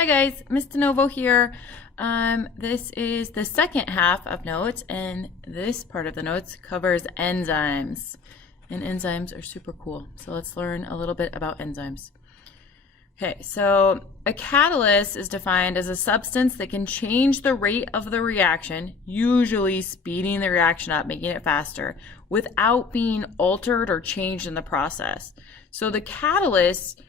Hi guys, Miss DeNovo here. This is the second half of notes, and this part of the notes covers enzymes. And enzymes are super cool. So let's learn a little bit about enzymes. Okay, so a catalyst is defined as a substance that can change the rate of the reaction, usually speeding the reaction up, making it faster, without being altered or changed in the process. So the catalyst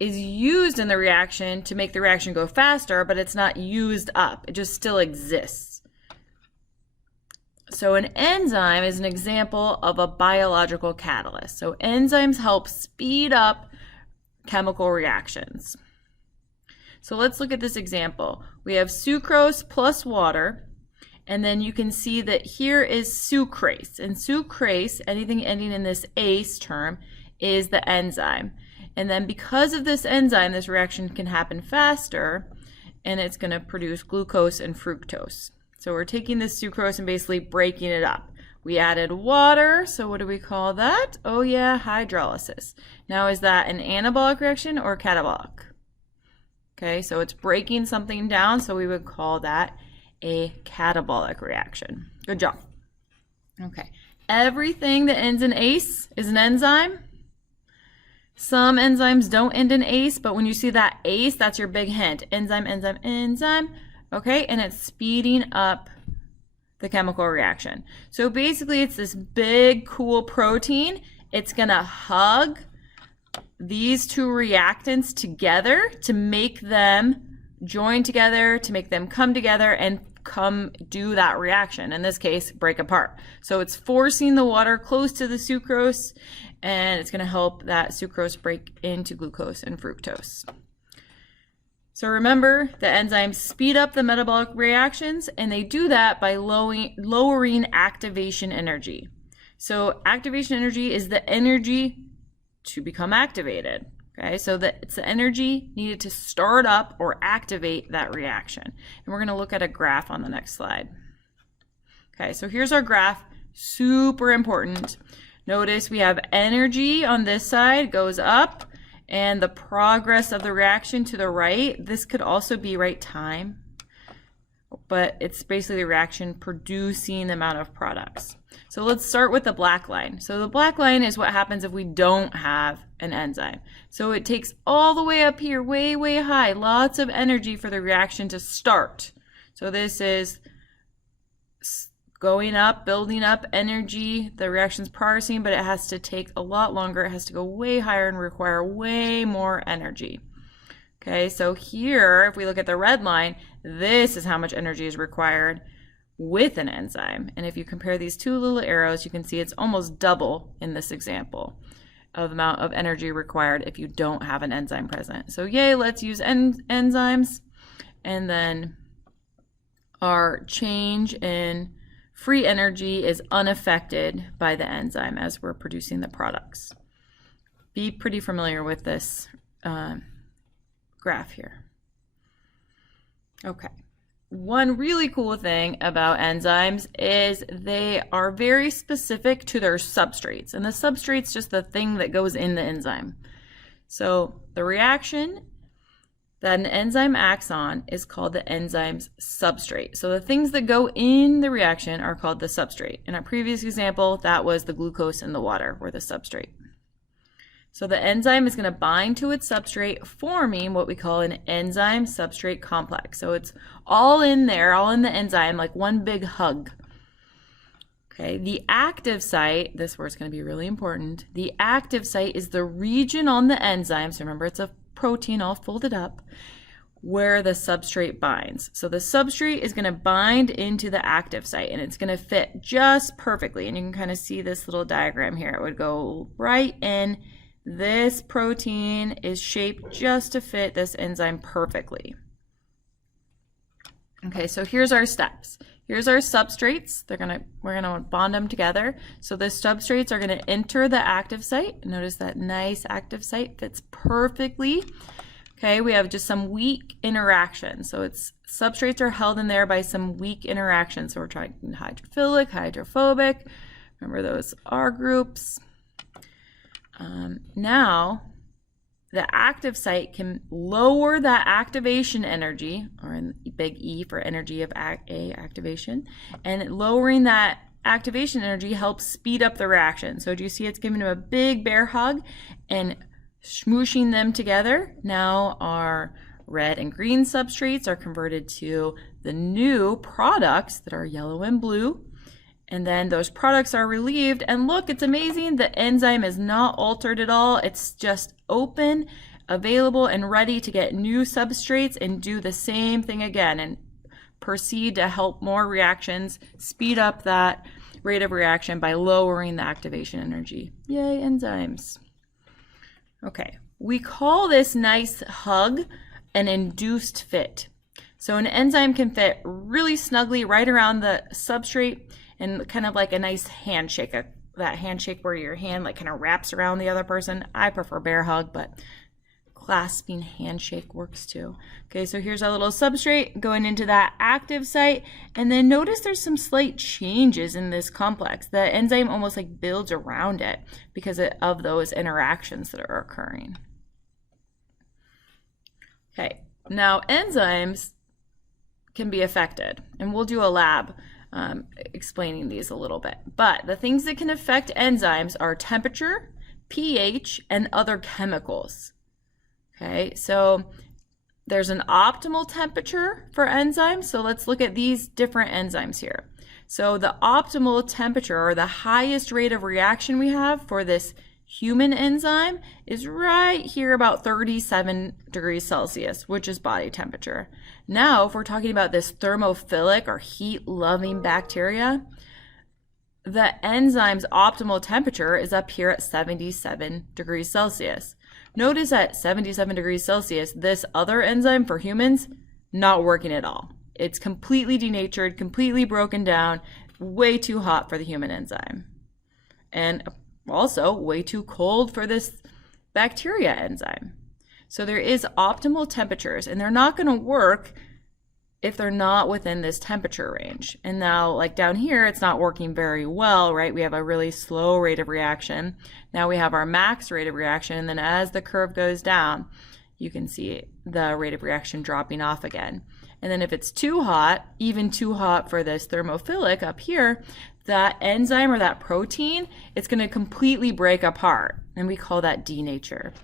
is used in the reaction to make the reaction go faster, but it's not used up. It just still exists. So an enzyme is an example of a biological catalyst. So enzymes help speed up chemical reactions. So let's look at this example. We have sucrose plus water, and then you can see that here is sucrase. And sucrase, anything ending in this ase term, is the enzyme. And then because of this enzyme, this reaction can happen faster, and it's going to produce glucose and fructose. So we're taking this sucrose and basically breaking it up. We added water, so what do we call that? Oh yeah, hydrolysis. Now is that an anabolic reaction or catabolic? Okay, so it's breaking something down, so we would call that a catabolic reaction. Good job. Okay, everything that ends in ase is an enzyme. Some enzymes don't end in ase, but when you see that ase, that's your big hint. Enzyme, enzyme, enzyme. Okay, and it's speeding up the chemical reaction. So basically it's this big, cool protein. It's gonna hug these two reactants together to make them join together, to make them come together and come do that reaction. In this case, break apart. So it's forcing the water close to the sucrose, and it's going to help that sucrose break into glucose and fructose. So remember, the enzymes speed up the metabolic reactions, and they do that by lowering activation energy. So activation energy is the energy to become activated. Okay, so it's the energy needed to start up or activate that reaction. And we're going to look at a graph on the next slide. Okay, so here's our graph, super important. Notice we have energy on this side goes up, and the progress of the reaction to the right. This could also be right time, but it's basically the reaction producing the amount of products. So let's start with the black line. So the black line is what happens if we don't have an enzyme. So it takes all the way up here, way, way high, lots of energy for the reaction to start. So this is going up, building up energy. The reaction's progressing, but it has to take a lot longer. It has to go way higher and require way more energy. Okay, so here, if we look at the red line, this is how much energy is required with an enzyme. And if you compare these two little arrows, you can see it's almost double in this example of the amount of energy required if you don't have an enzyme present. So yay, let's use enzymes. And then our change in free energy is unaffected by the enzyme as we're producing the products. Be pretty familiar with this graph here. Okay. One really cool thing about enzymes is they are very specific to their substrates, and the substrate's just the thing that goes in the enzyme. So the reaction that an enzyme acts on is called the enzyme's substrate. So the things that go in the reaction are called the substrate. In our previous example, that was the glucose and the water were the substrate. So the enzyme is going to bind to its substrate, forming what we call an enzyme substrate complex. So it's all in there, all in the enzyme, like one big hug. Okay, the active site, this word's going to be really important. The active site is the region on the enzyme, so remember it's a protein all folded up, where the substrate binds. So the substrate is going to bind into the active site, and it's going to fit just perfectly. And you can kind of see this little diagram here. It would go right in. This protein is shaped just to fit this enzyme perfectly. Okay, so here's our steps. Here's our substrates. We're gonna bond them together. So the substrates are gonna enter the active site. Notice that nice active site fits perfectly. Okay, we have just some weak interactions. So substrates are held in there by some weak interactions. So we're trying hydrophilic, hydrophobic. Remember those R groups. Now the active site can lower that activation energy, or in big E for energy of A, activation, and lowering that activation energy helps speed up the reaction. So do you see it's giving him a big bear hug and smooshing them together? Now our red and green substrates are converted to the new products that are yellow and blue. And then those products are relieved, and look, it's amazing. The enzyme is not altered at all. It's just open, available, and ready to get new substrates and do the same thing again and proceed to help more reactions, speed up that rate of reaction by lowering the activation energy. Yay, enzymes. Okay, we call this nice hug an induced fit. So an enzyme can fit really snugly right around the substrate, and kind of like a nice handshake, that handshake where your hand like kind of wraps around the other person. I prefer bear hug, but clasping handshake works too. Okay, so here's our little substrate going into that active site, and then notice there's some slight changes in this complex. The enzyme almost like builds around it because of those interactions that are occurring. Okay, now enzymes can be affected, and we'll do a lab explaining these a little bit. But the things that can affect enzymes are temperature, pH, and other chemicals. Okay, so there's an optimal temperature for enzymes. So let's look at these different enzymes here. So the optimal temperature, or the highest rate of reaction we have for this human enzyme, is right here about 37 degrees Celsius, which is body temperature. Now, if we're talking about this thermophilic or heat-loving bacteria, the enzyme's optimal temperature is up here at 77 degrees Celsius. Notice at 77 degrees Celsius, this other enzyme for humans, not working at all. It's completely denatured, completely broken down, way too hot for the human enzyme. And also way too cold for this bacteria enzyme. So there is optimal temperatures, and they're not going to work if they're not within this temperature range. And now, like down here, it's not working very well, right? We have a really slow rate of reaction. Now we have our max rate of reaction, and then as the curve goes down, you can see the rate of reaction dropping off again. And then if it's too hot, even too hot for this thermophilic up here, that enzyme or that protein, it's going to completely break apart, and we call that denature.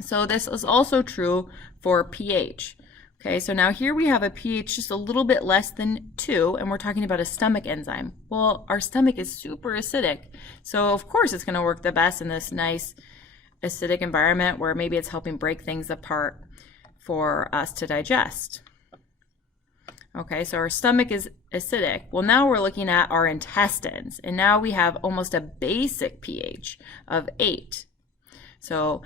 So this is also true for pH. Okay, so now here we have a pH just a little bit less than 2, and we're talking about a stomach enzyme. Well, our stomach is super acidic, so of course it's going to work the best in this nice acidic environment where maybe it's helping break things apart for us to digest. Okay, so our stomach is acidic. Well, now we're looking at our intestines, and now we have almost a basic pH of 8. So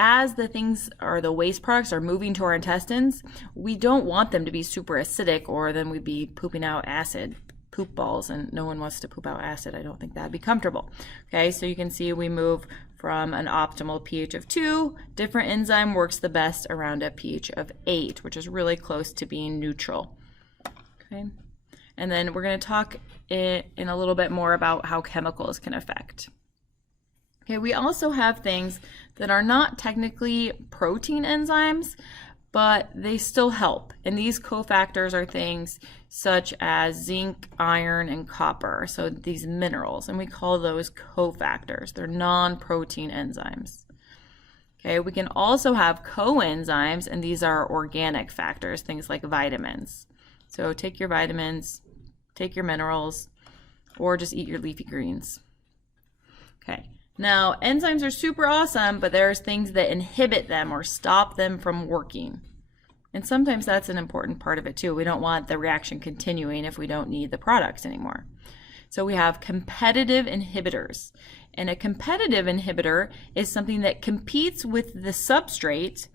as the things or the waste products are moving to our intestines, we don't want them to be super acidic, or then we'd be pooping out acid, poop balls, and no one wants to poop out acid. I don't think that'd be comfortable. Okay, so you can see we move from an optimal pH of 2. Different enzyme works the best around a pH of 8, which is really close to being neutral. Okay, and then we're going to talk in a little bit more about how chemicals can affect. Okay, we also have things that are not technically protein enzymes, but they still help. And these cofactors are things such as zinc, iron, and copper. So these minerals, and we call those cofactors. They're non-protein enzymes. Okay, we can also have coenzymes, and these are organic factors, things like vitamins. So take your vitamins, take your minerals, or just eat your leafy greens. Okay. Now, enzymes are super awesome, but there's things that inhibit them or stop them from working. And sometimes that's an important part of it too. We don't want the reaction continuing if we don't need the products anymore. So we have competitive inhibitors. And a competitive inhibitor is something that competes with the substrate,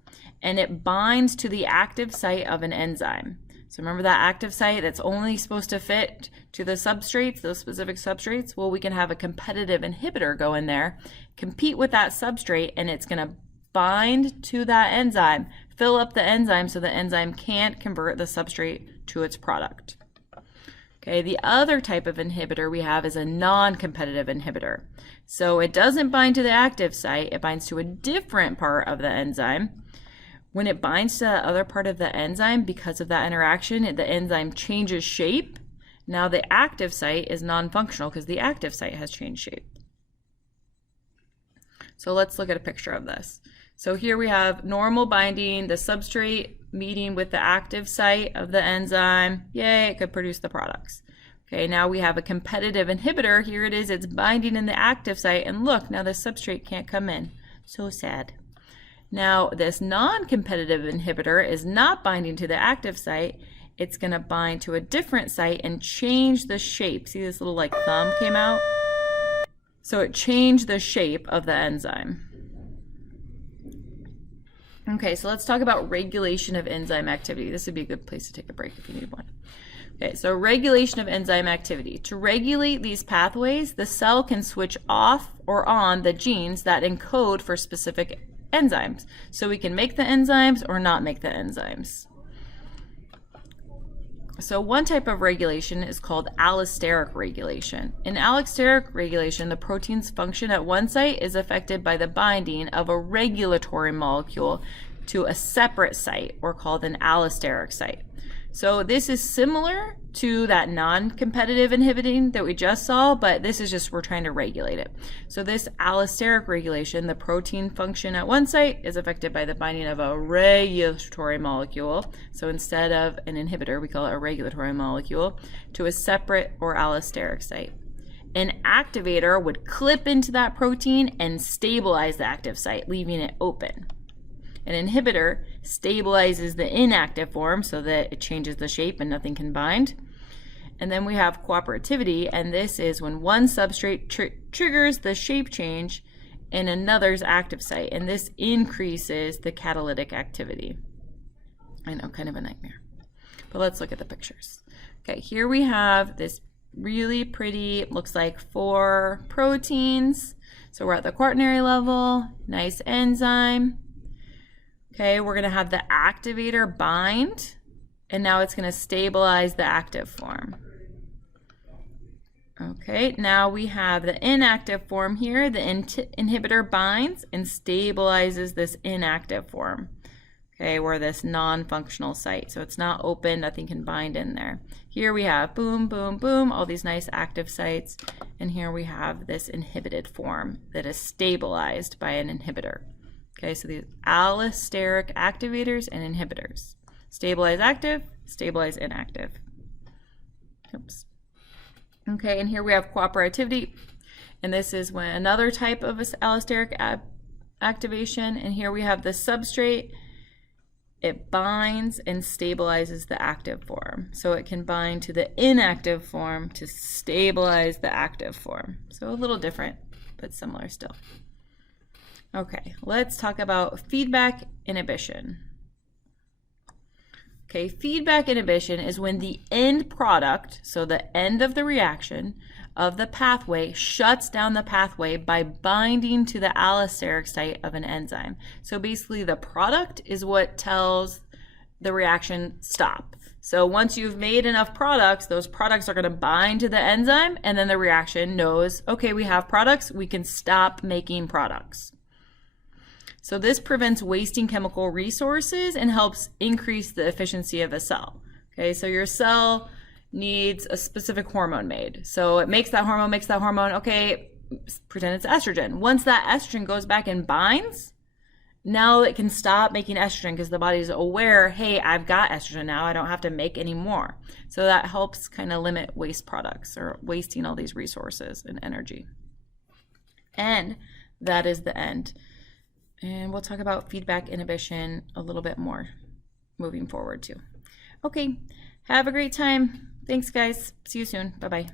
and it binds to the active site of an enzyme. So remember that active site that's only supposed to fit to the substrates, those specific substrates? Well, we can have a competitive inhibitor go in there, compete with that substrate, and it's going to bind to that enzyme, fill up the enzyme so the enzyme can't convert the substrate to its product. Okay, the other type of inhibitor we have is a non-competitive inhibitor. So it doesn't bind to the active site, it binds to a different part of the enzyme. When it binds to the other part of the enzyme, because of that interaction, the enzyme changes shape. Now the active site is non-functional because the active site has changed shape. So let's look at a picture of this. So here we have normal binding, the substrate meeting with the active site of the enzyme. Yay, it could produce the products. Okay, now we have a competitive inhibitor. Here it is, it's binding in the active site, and look, now the substrate can't come in. So sad. Now this non-competitive inhibitor is not binding to the active site. It's going to bind to a different site and change the shape. See, this little like thumb came out? So it changed the shape of the enzyme. Okay, so let's talk about regulation of enzyme activity. This would be a good place to take a break if you need one. Okay, so regulation of enzyme activity. To regulate these pathways, the cell can switch off or on the genes that encode for specific enzymes. So we can make the enzymes or not make the enzymes. So one type of regulation is called allosteric regulation. In allosteric regulation, the protein's function at one site is affected by the binding of a regulatory molecule to a separate site, or called an allosteric site. So this is similar to that non-competitive inhibiting that we just saw, but this is just, we're trying to regulate it. So this allosteric regulation, the protein function at one site is affected by the binding of a regulatory molecule. So instead of an inhibitor, we call it a regulatory molecule, to a separate or allosteric site. An activator would clip into that protein and stabilize the active site, leaving it open. An inhibitor stabilizes the inactive form so that it changes the shape and nothing can bind. And then we have cooperativity, and this is when one substrate triggers the shape change in another's active site, and this increases the catalytic activity. I know, kind of a nightmare. But let's look at the pictures. Okay, here we have this really pretty, looks like 4 proteins. So we're at the quaternary level, nice enzyme. Okay, we're going to have the activator bind, and now it's going to stabilize the active form. Okay, now we have the inactive form here. The inhibitor binds and stabilizes this inactive form. Okay, we're this non-functional site, so it's not open, nothing can bind in there. Here we have boom, boom, boom, all these nice active sites, and here we have this inhibited form that is stabilized by an inhibitor. Okay, so these allosteric activators and inhibitors. Stabilize active, stabilize inactive. Oops. Okay, and here we have cooperativity, and this is when another type of allosteric activation, and here we have the substrate. It binds and stabilizes the active form. So it can bind to the inactive form to stabilize the active form. So a little different, but similar still. Okay, let's talk about feedback inhibition. Okay, feedback inhibition is when the end product, so the end of the reaction of the pathway, shuts down the pathway by binding to the allosteric site of an enzyme. So basically the product is what tells the reaction stop. So once you've made enough products, those products are going to bind to the enzyme, and then the reaction knows, okay, we have products, we can stop making products. So this prevents wasting chemical resources and helps increase the efficiency of a cell. Okay, so your cell needs a specific hormone made. So it makes that hormone, okay, pretend it's estrogen. Once that estrogen goes back and binds, now it can stop making estrogen because the body's aware, hey, I've got estrogen now, I don't have to make any more. So that helps kind of limit waste products or wasting all these resources and energy. And that is the end. And we'll talk about feedback inhibition a little bit more moving forward too. Okay, have a great time. Thanks guys. See you soon. Bye-bye.